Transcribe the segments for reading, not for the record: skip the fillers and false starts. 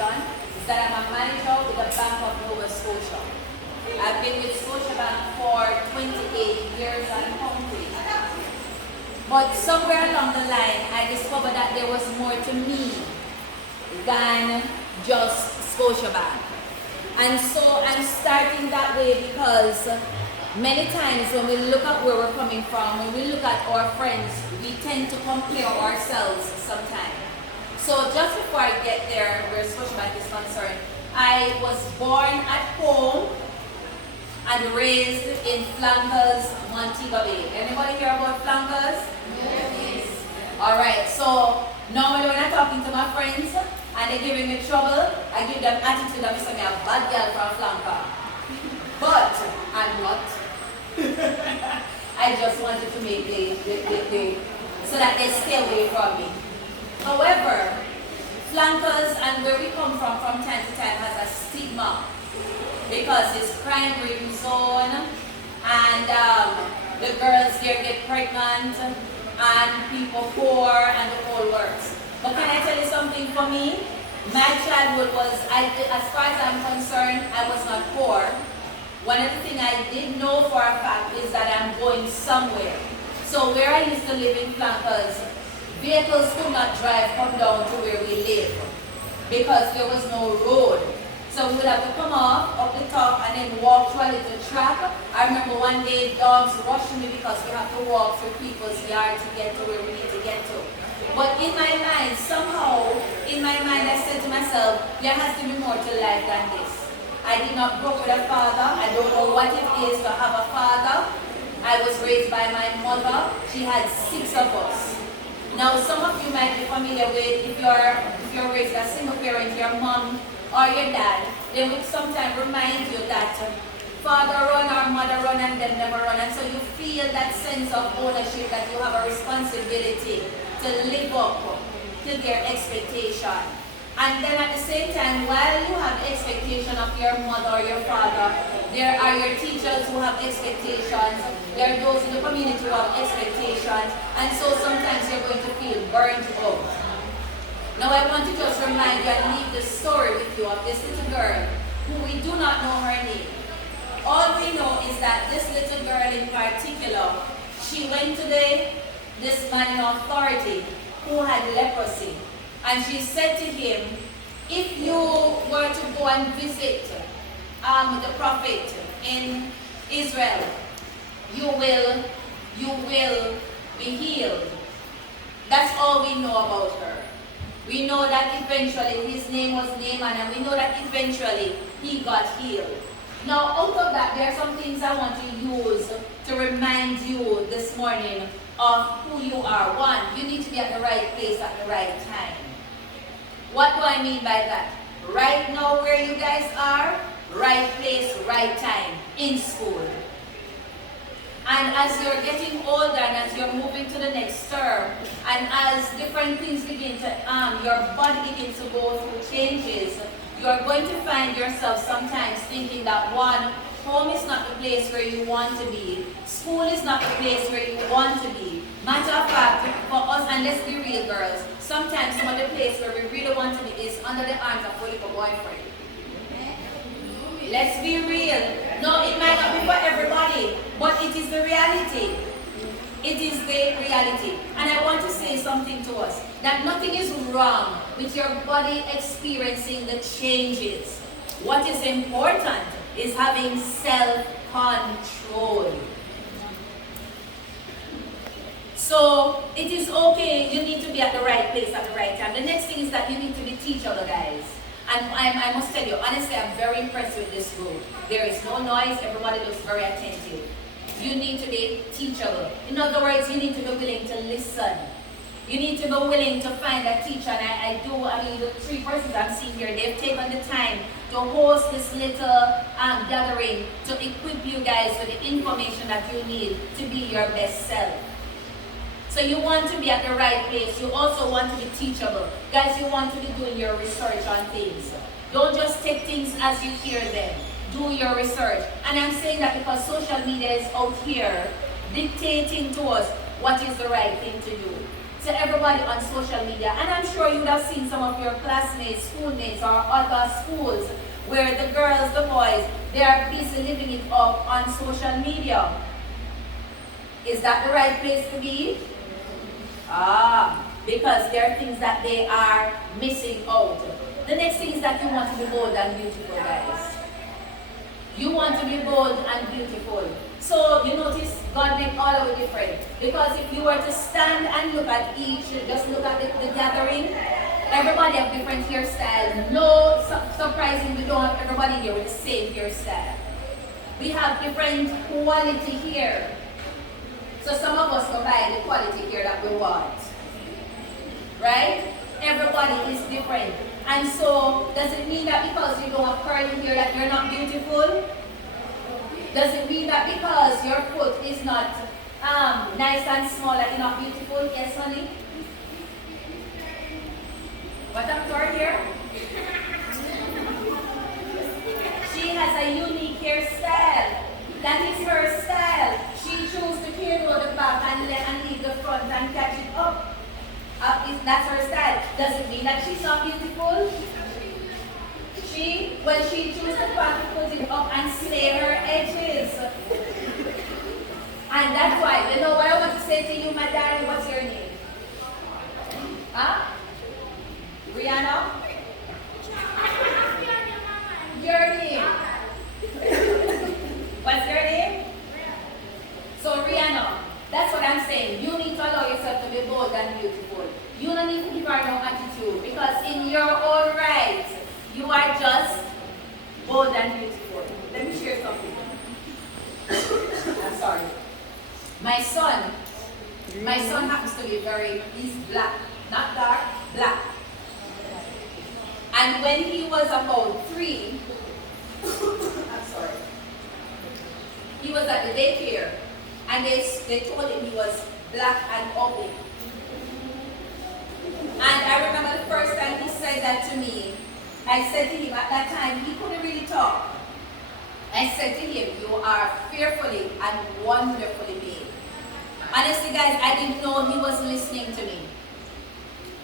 information is that I'm a manager with the Bank of Nova Scotia. I've been with Scotiabank for 28 years and counting. But somewhere along the line, I discovered that there was more to me than just Scotiabank. And so I'm starting that way because many times when we look at where we're coming from, when we look at our friends, we tend to compare ourselves sometimes. So just before I get there, where Scotiabank is concerned, I was born at home and raised in Flankers, Montego Bay. Anybody hear about Flankers? Yes. Alright, so normally when I'm talking to my friends and they're giving me trouble, I give them attitude that I'm a bad girl from Flanker. But I'm not. I just wanted to make the so that they stay away from me. However, Flankers and where we come from time to time has a stigma because it's crime-ridden zone and the girls there get pregnant and people poor and the whole works. But can I tell you something for me? My childhood was, as far as I'm concerned, I was not poor. One of the things I did know for a fact is that I'm going somewhere. So where I used to live in Flankers, vehicles could not come down to where we live because there was no road. So we would have to come off up the top and then walk through a little track. I remember one day dogs rushing me because we have to walk through people's yard to get to where we need to get to. But in my mind, somehow, I said to myself, there has to be more to life than this. I did not grow up with a father. I don't know what it is to have a father. I was raised by my mother. She had 6 of us. Now, some of you might be familiar with, if you're raised as a single parent, your mom or your dad, they would sometimes remind you that father run or mother run and them never run. And so you feel that sense of ownership that you have a responsibility to live up to their expectation. And then at the same time, while you have expectation of your mother or your father, there are your teachers who have expectations. There are those in the community who have expectations. And so sometimes you're going to feel burnt out. Now I want to just remind you and leave the story with you of this little girl who we do not know her name. All we know is that this little girl in particular, she went to this man in authority who had leprosy. And she said to him, if you were to go and visit the prophet in Israel, you will be healed. That's all we know about her. We know that eventually his name was Naaman, and we know that eventually he got healed. Now, out of that, there are some things I want to use to remind you this morning of who you are. One, you need to be at the right place at the right time. What do I mean by that? Right now where you guys are, right place, right time, in school. And as you're getting older and as you're moving to the next term, and as different things begin to, your body begins to go through changes, you're going to find yourself sometimes thinking that one, home is not the place where you want to be. School is not the place where you want to be. Matter of fact, for us, and let's be real girls, sometimes some of the place where we really want to be is under the arms of a little boyfriend. Let's be real. No, it might not be for everybody, but it is the reality. It is the reality. And I want to say something to us, that nothing is wrong with your body experiencing the changes. What is important is having self-control. So it is okay, you need to be at the right place at the right time. The next thing is that you need to be teachable, guys. And I must tell you, honestly, I'm very impressed with this group. There is no noise, everybody looks very attentive. You need to be teachable. In other words, you need to be willing to listen. You need to be willing to find a teacher. And I mean, the 3 persons I'm seeing here, they've taken the time to host this little gathering to equip you guys with the information that you need to be your best self. So you want to be at the right place. You also want to be teachable. Guys, you want to be doing your research on things. Don't just take things as you hear them. Do your research. And I'm saying that because social media is out here dictating to us what is the right thing to do. to everybody on social media. And I'm sure you would have seen some of your classmates, schoolmates, or other schools where the girls, the boys, they are busy living it up on social media. Is that the right place to be? Because there are things that they are missing out. The next thing is that you want to be bold and beautiful, guys. You want to be bold and beautiful. So you notice God made all of it different. Because if you were to stand and look at each, just look at the gathering, everybody have different hairstyles. No surprising, we don't have everybody here with the same hairstyle. We have different quality hair. So some of us can buy the quality hair that we want. Right? Everybody is different. And so, does it mean that because you don't have curly hair that you're not beautiful? Does it mean that because your foot is not nice and small that you're not beautiful? Yes, honey? What up to her hair? She has a unique hairstyle. That is her style. She chose to curl the back and leave the front and catch it up. That's her style. Does it mean that she's not beautiful? She chose to put it up and slay her edges. And that's why, you know what I want to say to you, my darling, what's your name? Huh? Rihanna? Your name? What's your name? So Rihanna, that's what I'm saying. You need to allow yourself to be bold and beautiful. You don't need to give her no attitude because in your own right, you are just bold and beautiful. Let me share something. I'm sorry. My son happens to be he's black, not dark, black. And when he was about 3, I'm sorry, he was at the daycare and they told him he was black and ugly. And I remember the first time he said that to me, I said to him at that time, he couldn't really talk. I said to him, you are fearfully and wonderfully made. Honestly, guys, I didn't know he was listening to me.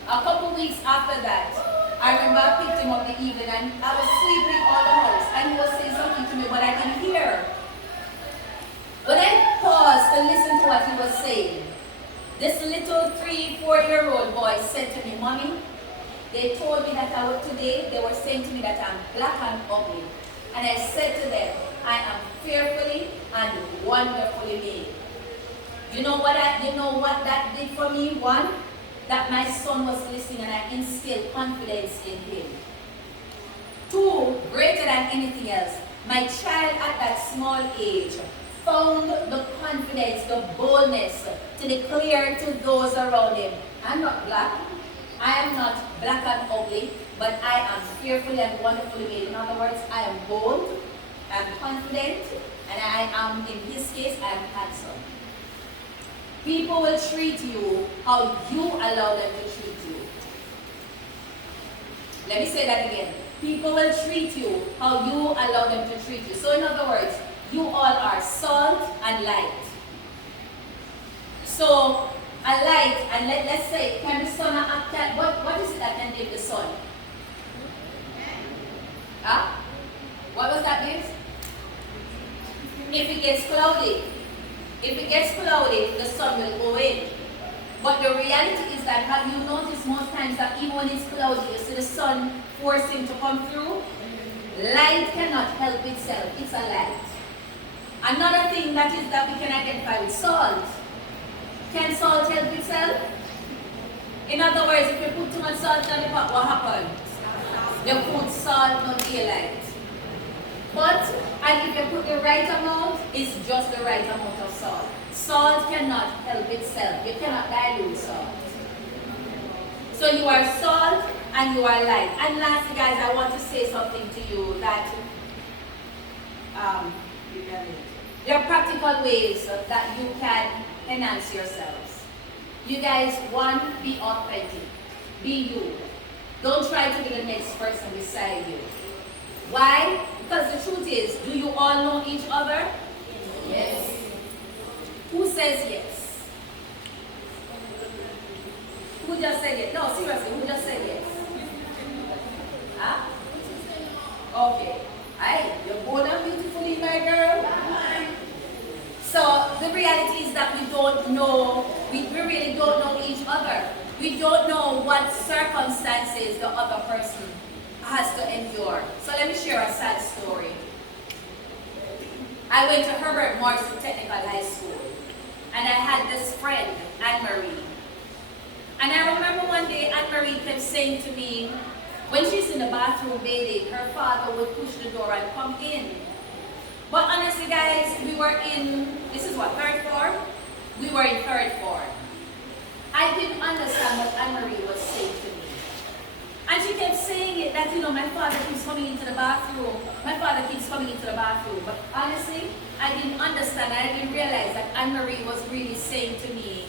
A couple weeks after that, I remember I picked him up the evening and I was sweeping all the house and he was saying something to me, but I didn't hear. When I paused to listen to what he was saying, this little 3-4-year-old boy said to me, Mommy, they told me that they were saying to me that I'm black and ugly. And I said to them, I am fearfully and wonderfully made. You know what that did for me? One, that my son was listening and I instilled confidence in him. 2, greater than anything else, my child at that small age found the confidence, the boldness to declare to those around him, I'm not black, I am not black and ugly, but I am fearfully and wonderfully made. In other words, I am bold, I am confident, and I am, in his case, I am handsome. People will treat you how you allow them to treat you. Let me say that again. People will treat you how you allow them to treat you. So in other words, you all are salt and light. So a light, and let's say, can the sun act? What is it that can give the sun? Huh? What was that, James? If it gets cloudy, the sun will go in. But the reality is that, have you noticed most times that even when it's cloudy, you see the sun forcing to come through? Light cannot help itself. It's a light. Another thing that we can identify with salt. Can salt help itself? In other words, if you put too much salt on the pot, what happens? You put salt on daylight. But, and if you put the right amount, it's just the right amount of salt. Salt cannot help itself. You cannot dilute salt. So you are salt and you are light. And lastly, guys, I want to say something to you that there are practical ways that you can enhance yourselves. You guys, one, be authentic. Be you. Don't try to be the next person beside you. Why? Because the truth is, do you all know each other? Yes. Who says yes? Who just said yes? No, seriously, who just said yes? Huh? Okay. Aye, you're born and beautifully, my girl. So the reality is that we don't know, we really don't know each other. We don't know what circumstances the other person has to endure. So let me share a sad story. I went to Herbert Morrison Technical High School, and I had this friend, Anne-Marie. And I remember one day Anne-Marie kept saying to me, when she's in the bathroom bathing, her father would push the door and come in. But honestly, guys, we were in, this is what, third floor? We were in third floor. I didn't understand what Anne-Marie was saying to me. And she kept saying it that, my father keeps coming into the bathroom. My father keeps coming into the bathroom. But honestly, I didn't understand. I didn't realize that Anne-Marie was really saying to me,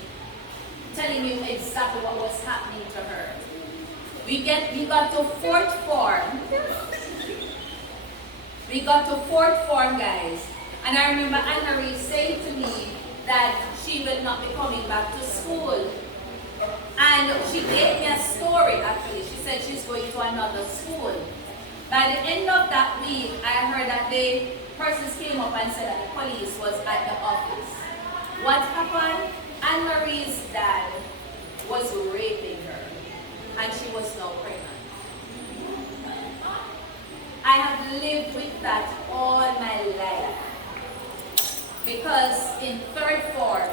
telling me exactly what was happening to her. We got to fourth form. We got to fourth form, guys. And I remember Anne-Marie saying to me that she will not be coming back to school. And she gave me a story, actually. She said she's going to another school. By the end of that week, I heard that the persons came up and said that the police was at the office. What happened? Anne-Marie's dad was raping her, and she was now pregnant. I have lived with that all my life. Because in third form,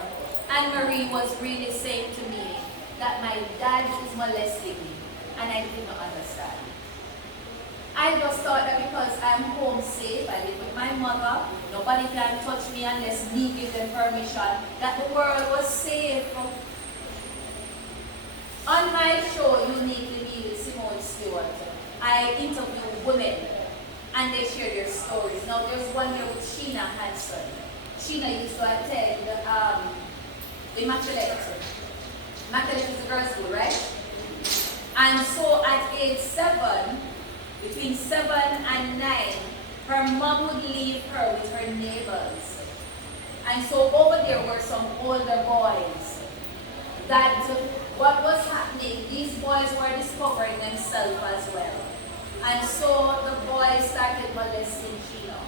Anne-Marie was really saying to me that my dad is molesting me, and I did not understand. I just thought that because I'm home safe, I live with my mother, nobody can touch me unless me give them permission, that the world was safe. On my show, Uniquely Me with Simone Stewart, I interview women and they share their stories. Now there's one here with Sheena Hanson. Sheena used to attend the Immaculate. Immaculate is a girls' school, right? And so at age 7, between 7 and 9, her mom would leave her with her neighbors. And so over there were some older boys that what was happening, these boys were discovering themselves as well. And so the boys started molesting Sheena.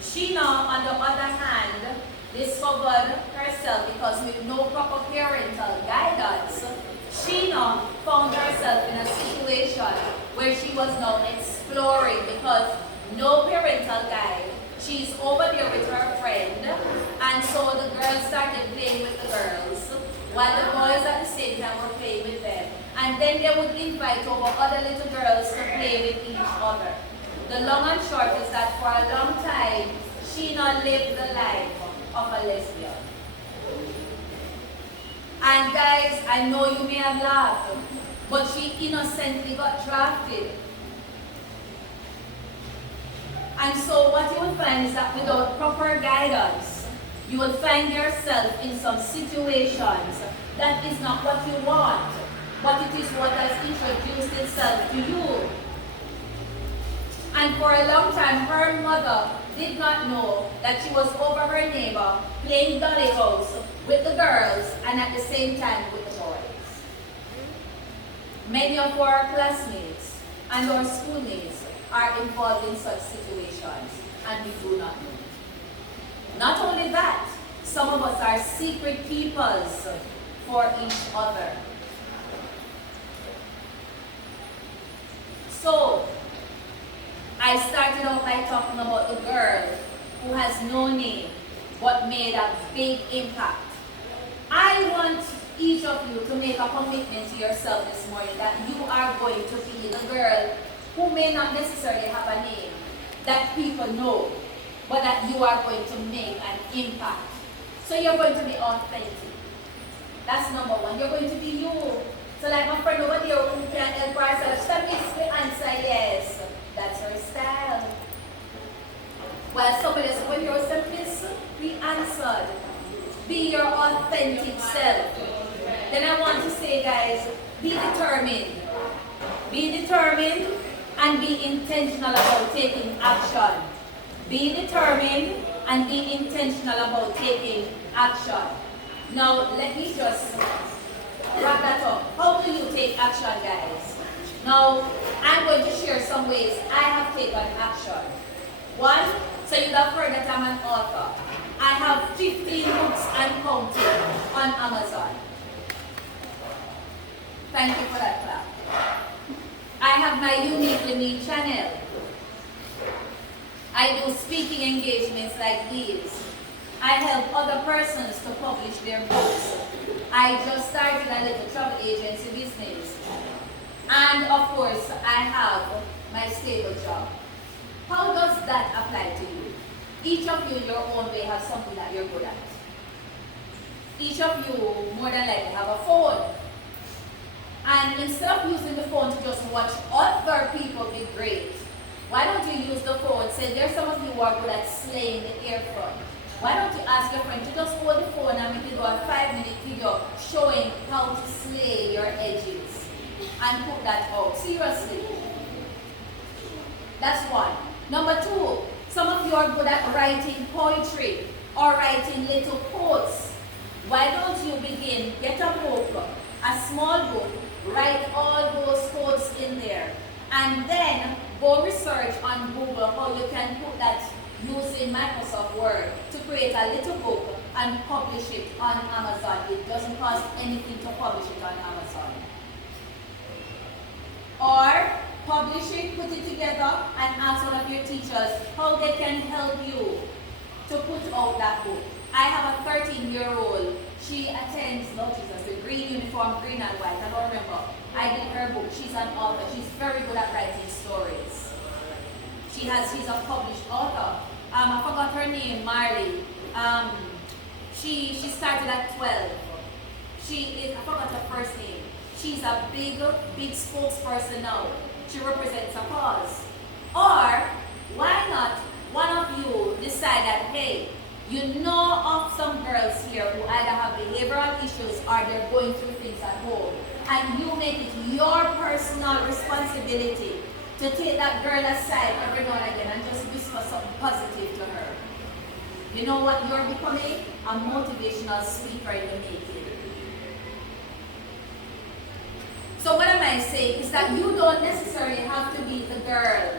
Sheena, on the other hand, discovered herself because with no proper parental guidance, Sheena found herself in a situation where she was now exploring because no parental guide. She's over there with her friend, and so the girls started playing with the girls, while the boys at the same time were playing with them. And then they would invite over other little girls to play with each other. The long and short is that for a long time, Sheena lived the life of a lesbian. And guys, I know you may have laughed, but she innocently got drafted. And so what you will find is that without proper guidance, you will find yourself in some situations that is not what you want, but it is what has introduced itself to you. And for a long time, her mother did not know that she was over her neighbor playing dolly house with the girls and at the same time with the boys. Many of our classmates and our schoolmates are involved in such situations, and we do not know. Not only that, some of us are secret keepers for each other. So, I started out by talking about the girl who has no name but made a big impact. I want each of you to make a commitment to yourself this morning that you are going to be the girl who may not necessarily have a name that people know, but that you are going to make an impact. So you're going to be authentic. That's number one. You're going to be you. So like my friend over there who can help herself, step is the answer yes. That's her style. While somebody else, when you're simple, be answered. Be your authentic self. Then I want to say, guys, be determined. Be determined and be intentional about taking action. Be determined and be intentional about taking action. Now, let me just wrap that up. How do you take action, guys? Now, I'm going to share some ways I have taken action. One, so you have heard that I'm an author. I have 15 books and counting on Amazon. Thank you for that clap. I have my Uniquely Me channel. I do speaking engagements like these. I help other persons to publish their books. I just started a little travel agency business. And of course, I have my stable job. How does that apply to you? Each of you in your own way have something that you're good at. Each of you more than likely have a phone. And instead of using the phone to just watch other people be great, why don't you use the phone? Say there's some of you who are good at slaying the air front. Why don't you ask your friend to just hold the phone and make you do a 5-minute video showing how to slay your edges and put that out. Seriously. That's one. Number two, some of you are good at writing poetry or writing little quotes. Why don't you begin, get a book, a small book, write all those quotes in there, and then go research on Google how you can put that using Microsoft Word to create a little book and publish it on Amazon. It doesn't cost anything to publish it on Amazon. Or publish it, put it together, and ask one of your teachers how they can help you to put out that book. I have a 13-year-old. She attends, no Jesus, the green uniform, green and white. I don't remember. I did her book. She's an author. She's very good at writing stories. She's a published author. I forgot her name, Marley. She started at 12. I forgot her first name. She's a big spokesperson now. She represents a cause. Or, why not one of you decide that, hey, you know of some girls here who either have behavioral issues or they're going through things at home, and you make it your personal responsibility to take that girl aside every now and again and just whisper something positive to her. You know what you're becoming? A motivational speaker in the making. So what am I saying is that you don't necessarily have to be the girl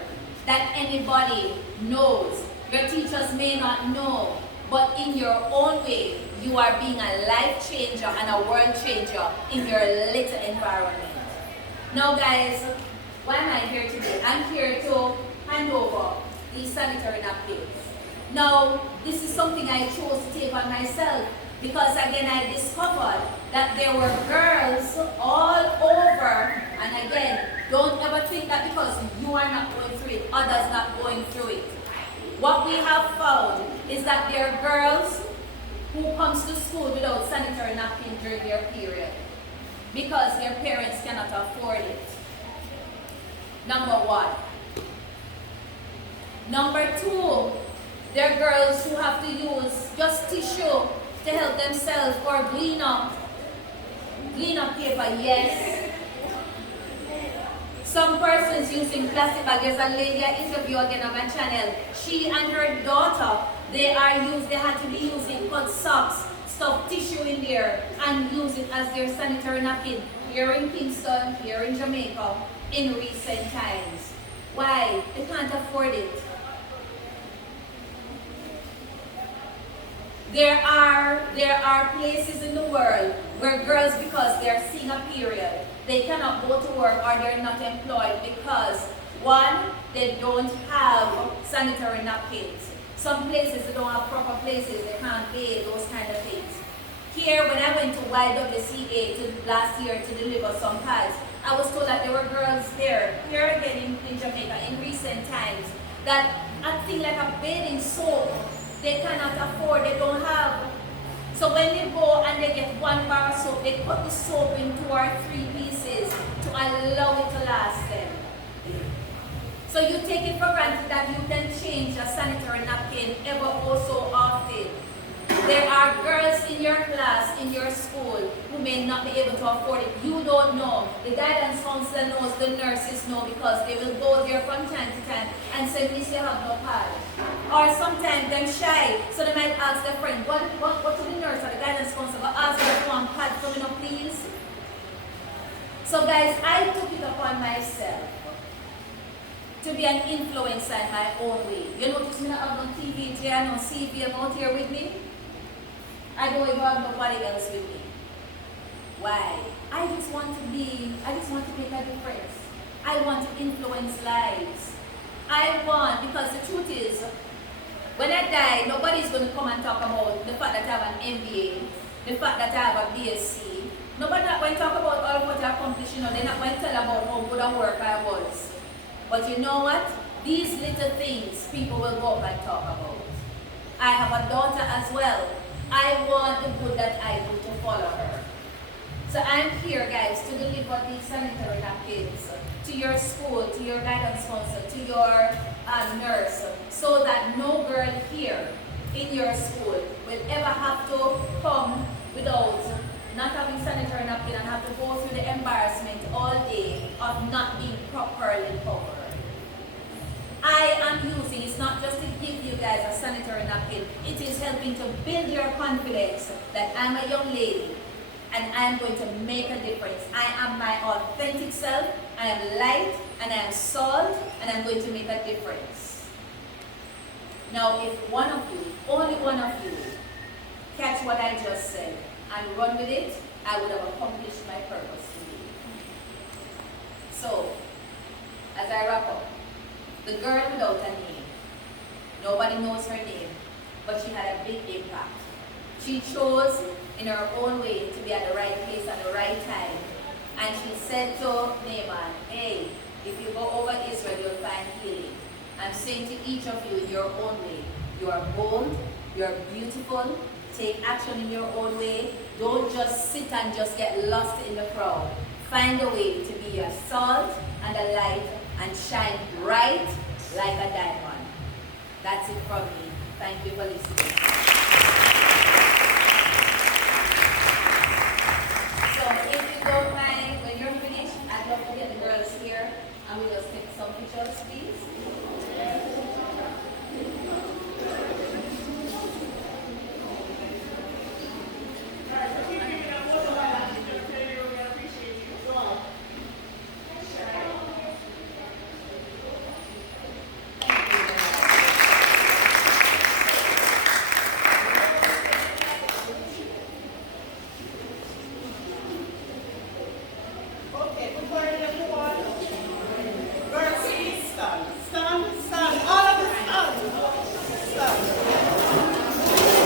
that anybody knows. Your teachers may not know, but in your own way, you are being a life changer and a world changer in your little environment. Now guys, why am I here today? I'm here to hand over these sanitary napkins. Now, this is something I chose to take on myself because again, I discovered that there were girls all over, and again, don't ever think that because you are not going through it, others not going through it. What we have found is that there are girls who comes to school without sanitary napkins during their period because their parents cannot afford it. Number one. Number two, there are girls who have to use just tissue to help themselves or clean up paper, yes. Some persons using plastic bag. There's a lady I interview again on my channel. She and her daughter, they had to be using cut socks, stuff tissue in there, and use it as their sanitary napkin here in Kingston, here in Jamaica, in recent times. Why? They can't afford it. There are places in the world where girls, because they're seeing a period, they cannot go to work or they're not employed because, one, they don't have sanitary napkins. Some places they don't have proper places, they can't pay those kind of things. Here, when I went to YWCA last year to deliver some pads, I was told that there were girls there, here again in Jamaica, in recent times, that a thing like a bathing soap, they cannot afford, they don't have. So when they go and they get one bar of soap, they cut the soap in 2 or 3 pieces to allow it to last them. So you take it for granted that you can change a sanitary napkin ever so often. There are girls in your class, in your school, who may not be able to afford it. You don't know. The guidance counselor knows, the nurses know, because they will go there from time to time and say, "Miss, you have no pad." Or sometimes they're shy, so they might ask their friend, what to the nurse or the guidance counselor, ask them for one pad for me now, please. So guys, I took it upon myself to be an influencer in my own way. You notice me not have no TV here, no CVM out here with me? I don't even have nobody else with me. Why? I just want to make a difference. I want to influence lives. Because the truth is, when I die, nobody's going to come and talk about the fact that I have an MBA, the fact that I have a BSc. Nobody's not going to talk about all of what I accomplished. They're not going to tell about how good a work I was. But you know what? These little things people will go up and talk about. I have a daughter as well. I want the good that I do to follow her. So I'm here, guys, to deliver these sanitary napkins to your school, to your guidance counselor, to your nurse, so that no girl here in your school will ever have to come without not having sanitary napkin and have to go through the embarrassment all day of not being properly covered. I am using, it's not just to give you guys a sanitary napkin, it is helping to build your confidence that I'm a young lady and I'm going to make a difference. I am my authentic self, I am light and I am salt and I'm going to make a difference. Now if one of you, only one of you, catch what I just said and run with it, I would have accomplished my purpose today. So, as I wrap up, the girl without a name. Nobody knows her name, but she had a big impact. She chose in her own way to be at the right place at the right time. And she said to Naaman, hey, if you go over Israel, you'll find healing. I'm saying to each of you in your own way, you are bold, you're beautiful, take action in your own way. Don't just sit and just get lost in the crowd. Find a way to be a salt and a light and shine bright like a diamond. That's it from me. Thank you for listening. So if you don't mind, when you're finished, I'd love to get the girls here and we'll just take some pictures, please.